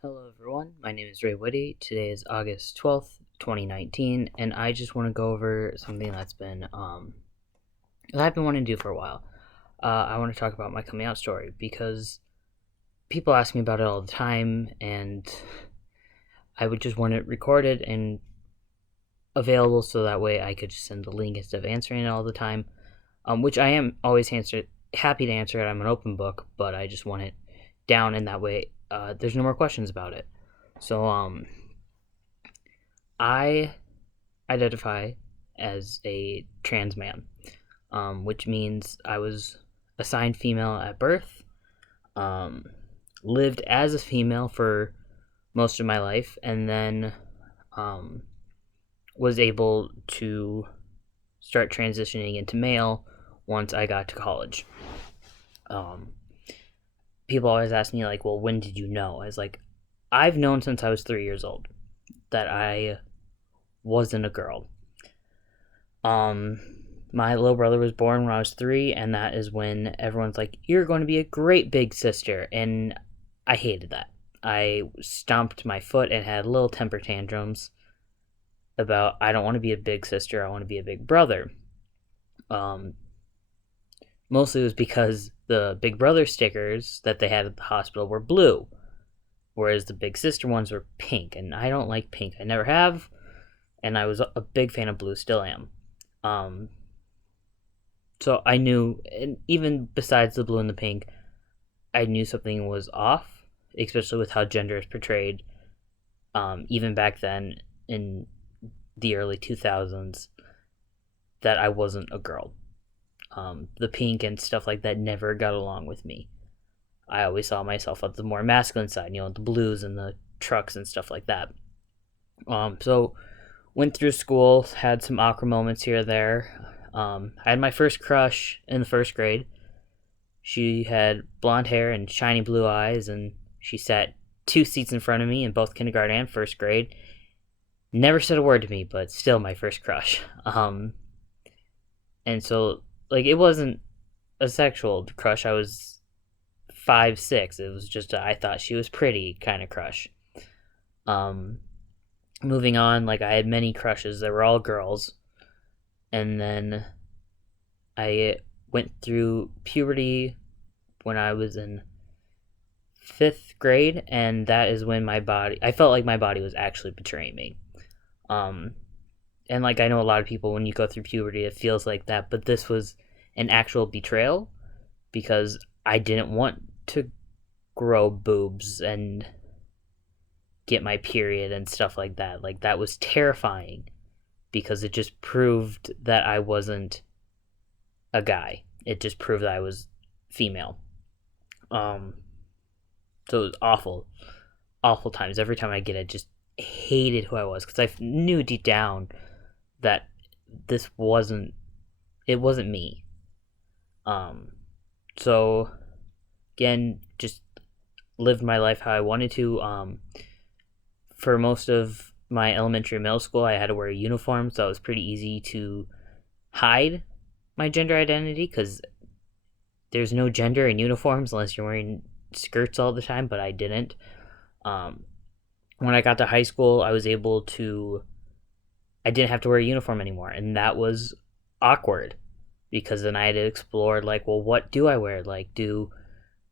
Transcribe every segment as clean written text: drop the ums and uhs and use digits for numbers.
Hello everyone, my name is Ray Whitty. Today is August 12th, 2019, and I just want to go over something that I've been wanting to do for a while. I want to talk about my coming out story because people ask me about it all the time, and I would just want it recorded and available so that way I could just send the link instead of answering it all the time, which I am always happy to answer it. I'm an open book, but I just want it down in that way. There's no more questions about it. So, I identify as a trans man, which means I was assigned female at birth, um, lived as a female for most of my life, and then um, was able to start transitioning into male once I got to college. Um, People always ask me, like, well, when did you know? I was like, I've known since I was 3 years old that I wasn't a girl. Um, my little brother was born when I was 3, and that is when everyone's like, "You're going to be a great big sister," and I hated that. I stomped my foot and had little temper tantrums about I don't want to be a big sister. I want to be a big brother. Um, Mostly it was because the big brother stickers that they had at the hospital were blue, whereas the big sister ones were pink, and I don't like pink. I never have, and I was a big fan of blue, still am. Um, so I knew, and even besides the blue and the pink, I knew something was off, especially with how gender is portrayed. Even back then in the early 2000s, that I wasn't a girl. The pink and stuff like that never got along with me. I always saw myself on the more masculine side, the blues and the trucks and stuff like that. So went through school, had some awkward moments here or there. I had my first crush in the first grade. She had blonde hair and shiny blue eyes, and she sat 2 seats in front of me in both kindergarten and first grade. Never said a word to me, but still my first crush. And so, like, it wasn't a sexual crush. I was 5, 6. It was just I thought she was pretty kind of crush. Um, Moving on, like, I had many crushes. They were all girls, and then I went through puberty when I was in 5th grade, and that is when I felt like my body was actually betraying me. Um, and like, I know a lot of people, when you go through puberty, it feels like that, but this was an actual betrayal because I didn't want to grow boobs and get my period and stuff like that. Like, that was terrifying because it just proved that I wasn't a guy. It just proved that I was female. Um, so it was awful, awful times. Every time I get it, just hated who I was because I knew deep down that this wasn't it wasn't me. Um, so again, just lived my life how I wanted to. For most of my elementary and middle school, I had to wear a uniform, so it was pretty easy to hide my gender identity because there's no gender in uniforms unless you're wearing skirts all the time, but I didn't. Um, when I got to high school, I didn't have to wear a uniform anymore, and that was awkward because then I had to explore, like, well, what do I wear? Like, do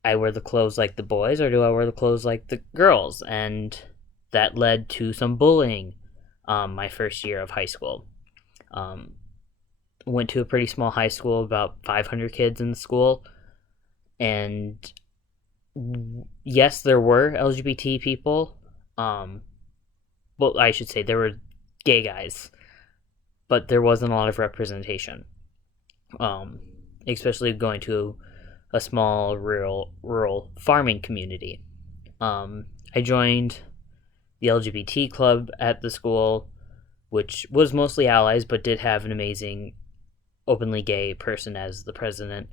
I wear the clothes like the boys or do I wear the clothes like the girls? And that led to some bullying my first year of high school. Um, Went to a pretty small high school, about 500 kids in the school, and yes, there were LGBT people. Well, I should say there were gay guys, but there wasn't a lot of representation. Um, Especially going to a small rural farming community. I joined the LGBT club at the school, which was mostly allies, but did have an amazing openly gay person as the president.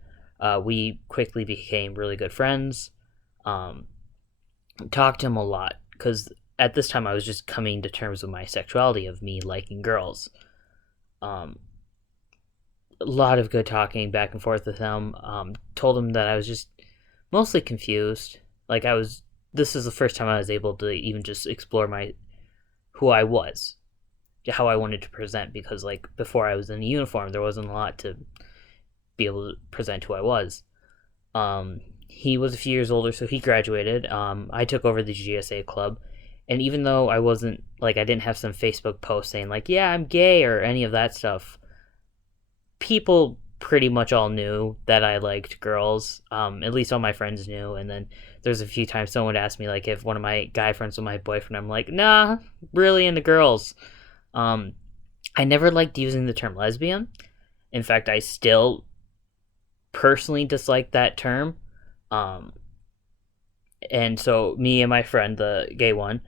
We quickly became really good friends. Um, Talked to him a lot because at this time I was just coming to terms with my sexuality of me liking girls. Um, a lot of good talking back and forth with him. Told him that I was just mostly confused. Like, I was this is the first time I was able to even just explore who I was, how I wanted to present, because like before I was in a uniform, there wasn't a lot to be able to present who I was. He was a few years older, so he graduated. I took over the GSA club, and even though I wasn't like I didn't have some Facebook post saying like, yeah, I'm gay or any of that stuff, people pretty much all knew that I liked girls. At least all my friends knew. And then there's a few times someone would ask me like if one of my guy friends was my boyfriend. I'm like, nah, really into girls. Um, I never liked using the term lesbian. In fact, I still personally dislike that term. Um, and so me and my friend, the gay one,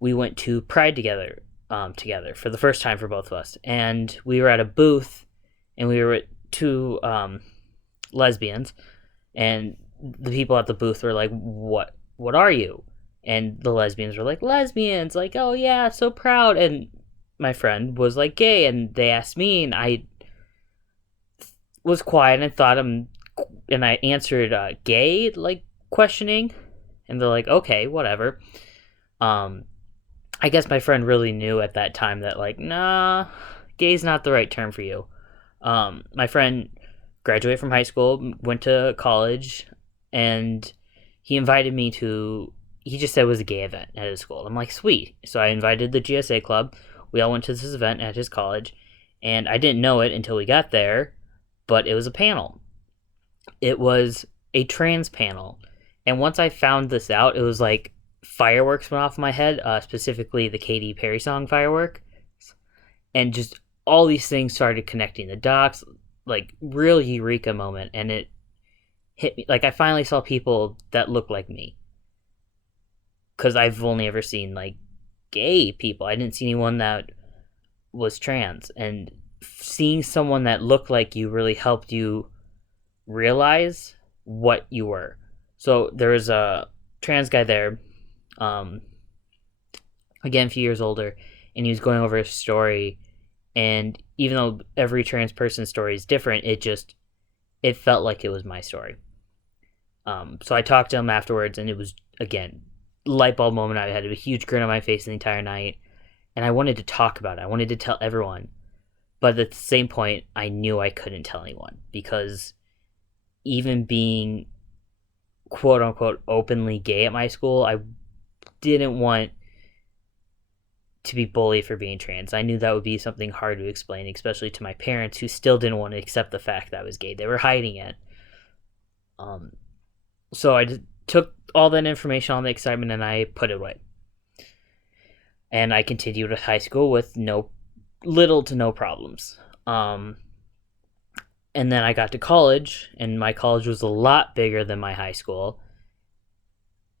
we went to Pride together for the first time for both of us, and we were at a booth, and we were with two lesbians, and the people at the booth were like, "What are you?" And the lesbians were like, "Lesbians!" Like, "Oh yeah, so proud." And my friend was like, "Gay," and they asked me, and I was quiet and thought and I answered gay, like questioning, and they're like, okay, whatever. I guess my friend really knew at that time that like, nah, gay's not the right term for you. My friend graduated from high school, went to college, and he invited me to. He just said it was a gay event at his school. I'm like, sweet. So I invited the GSA club. We all went to this event at his college, and I didn't know it until we got there, but it was a panel. It was a trans panel. And once I found this out, it was like fireworks went off my head, specifically the Katy Perry song Firework. And just all these things started connecting the dots, like real eureka moment. And it hit me. Like I finally saw people that looked like me. Because I've only ever seen like gay people. I didn't see anyone that was trans. And seeing someone that looked like you really helped you realize what you were. So there was a trans guy there, again, a few years older, and he was going over his story. And even though every trans person's story is different, it felt like it was my story. So I talked to him afterwards, and it was, again, light bulb moment. I had a huge grin on my face the entire night, and I wanted to talk about it. I wanted to tell everyone. But at the same point, I knew I couldn't tell anyone, because even being quote unquote openly gay at my school, I didn't want to be bullied for being trans. I knew that would be something hard to explain, especially to my parents, who still didn't want to accept the fact that I was gay. They were hiding it. So I just took all that information, all the excitement, and I put it away. And I continued with high school with little to no problems. And then I got to college, and my college was a lot bigger than my high school.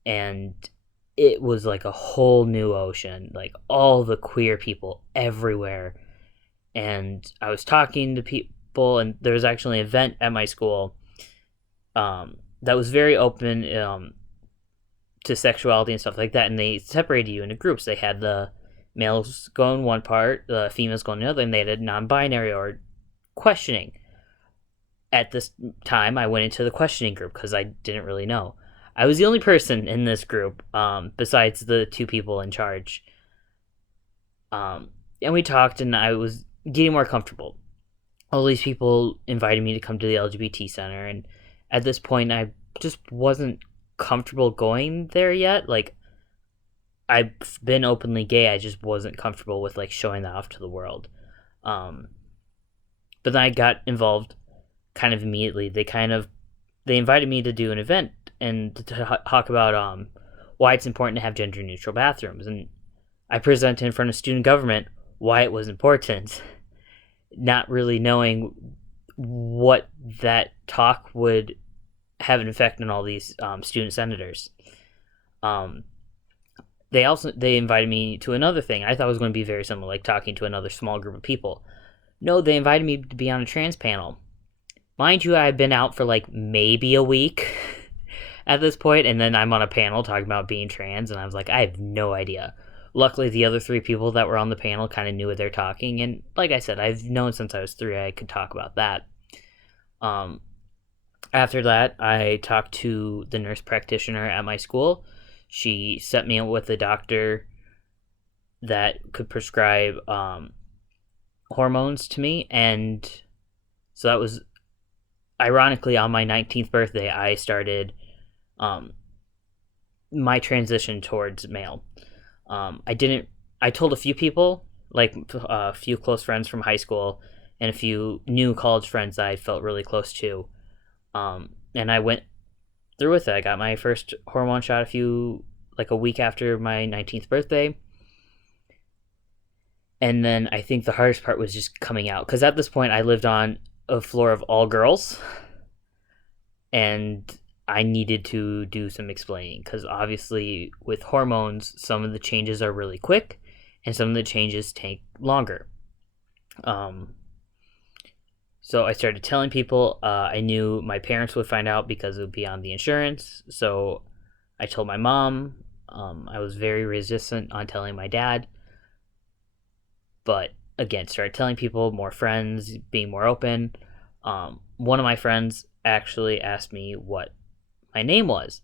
And it was like a whole new ocean, like all the queer people everywhere. And I was talking to people, and there was actually an event at my school that was very open to sexuality and stuff like that. And they separated you into groups. They had the males go in one part, the females go in the other, and they had a non-binary or questioning. At this time, I went into the questioning group because I didn't really know. I was the only person in this group, besides the two people in charge. And we talked, and I was getting more comfortable. All these people invited me to come to the LGBT center, and at this point, I just wasn't comfortable going there yet. Like, I've been openly gay, I just wasn't comfortable with like showing that off to the world. But then I got involved kind of immediately. They invited me to do an event and to talk about why it's important to have gender neutral bathrooms, and I presented in front of student government why it was important, not really knowing what that talk would have an effect on all these student senators. They invited me to another thing I thought was going to be very similar, like talking to another small group of people. No, they invited me to be on a trans panel. Mind you, I had been out for like maybe a week at this point, and then I'm on a panel talking about being trans, and I was like, I have no idea. Luckily, the other three people that were on the panel kind of knew what they're talking, and like I said, I've known since I was 3 I could talk about that. After that, I talked to the nurse practitioner at my school. She set me up with a doctor that could prescribe hormones to me, and so that was ironically on my 19th birthday. I started um, my transition towards male. I didn't. I told a few people, like a few close friends from high school, and a few new college friends that I felt really close to. And I went through with it. I got my first hormone shot like a week after my 19th birthday. And then I think the hardest part was just coming out. Because at this point, I lived on a floor of all girls. And I needed to do some explaining. Because obviously, with hormones, some of the changes are really quick. And some of the changes take longer. So I started telling people. I knew my parents would find out because it would be on the insurance. So I told my mom. I was very resistant on telling my dad. But again, started telling people, more friends, being more open. One of my friends actually asked me what my name was.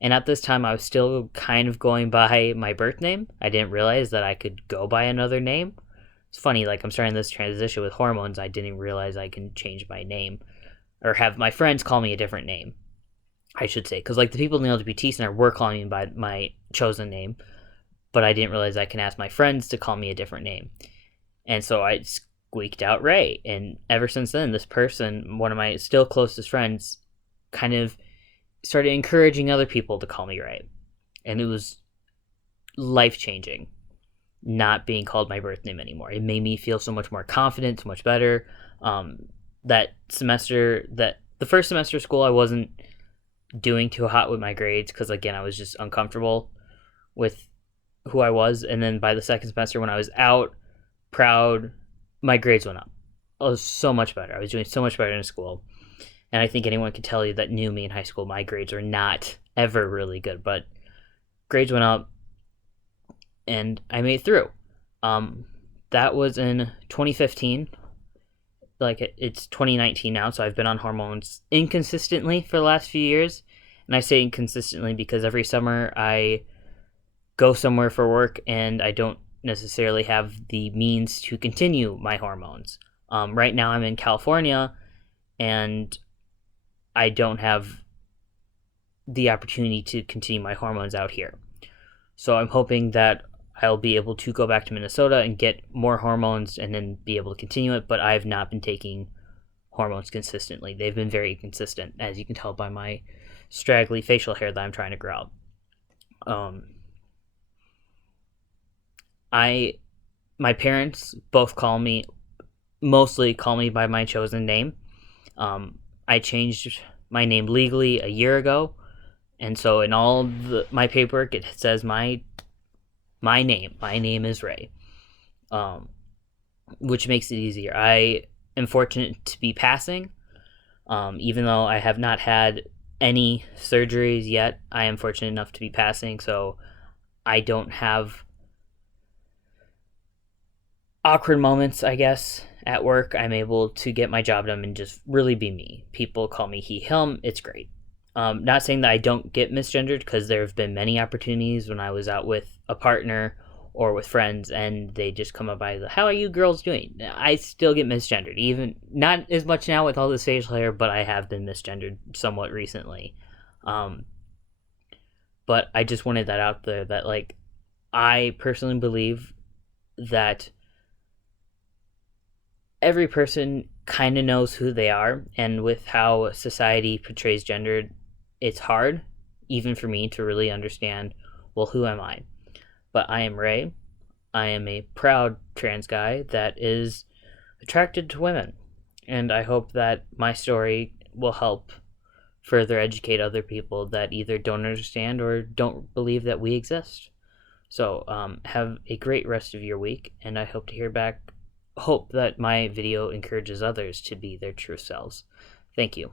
And at this time, I was still kind of going by my birth name. I didn't realize that I could go by another name. It's funny, like I'm starting this transition with hormones. I didn't realize I can change my name or have my friends call me a different name, I should say. Because like the people in the LGBT center were calling me by my chosen name, but I didn't realize I can ask my friends to call me a different name. And so I squeaked out Ray. And ever since then, this person, one of my still closest friends, kind of started encouraging other people to call me Ray. And it was life-changing not being called my birth name anymore. It made me feel so much more confident, so much better. The first semester of school, I wasn't doing too hot with my grades because, again, I was just uncomfortable with who I was. And then by the second semester, when I was out, proud, my grades went up. I was so much better. I was doing so much better in school. And I think anyone can tell you that knew me in high school, my grades were not ever really good, but grades went up and I made it through. That was in 2015. Like it's 2019 now, so I've been on hormones inconsistently for the last few years. And I say inconsistently because every summer I go somewhere for work and I don't necessarily have the means to continue my hormones. Right now I'm in California and I don't have the opportunity to continue my hormones out here. So I'm hoping that I'll be able to go back to Minnesota and get more hormones and then be able to continue it, but I've not been taking hormones consistently. They've been very inconsistent, as you can tell by my straggly facial hair that I'm trying to grow out. My parents both mostly call me by my chosen name. I changed my name legally a year ago, and so in all my paperwork it says my name. My name is Ray, which makes it easier. I am fortunate to be passing, even though I have not had any surgeries yet. I am fortunate enough to be passing, so I don't have awkward moments, I guess, at work. I'm able to get my job done and just really be me. People call me he, him. It's great. Not saying that I don't get misgendered, because there have been many opportunities when I was out with a partner or with friends and they just come up by how are you girls doing? I still get misgendered, even not as much now with all this facial hair, but I have been misgendered somewhat recently. But I just wanted that out there, that like I personally believe that every person kind of knows who they are, and with how society portrays gender, it's hard even for me to really understand, well, who am I? But I am Ray. I am a proud trans guy that is attracted to women, and I hope that my story will help further educate other people that either don't understand or don't believe that we exist. So have a great rest of your week, and I hope to hear back. Hope that my video encourages others to be their true selves. Thank you.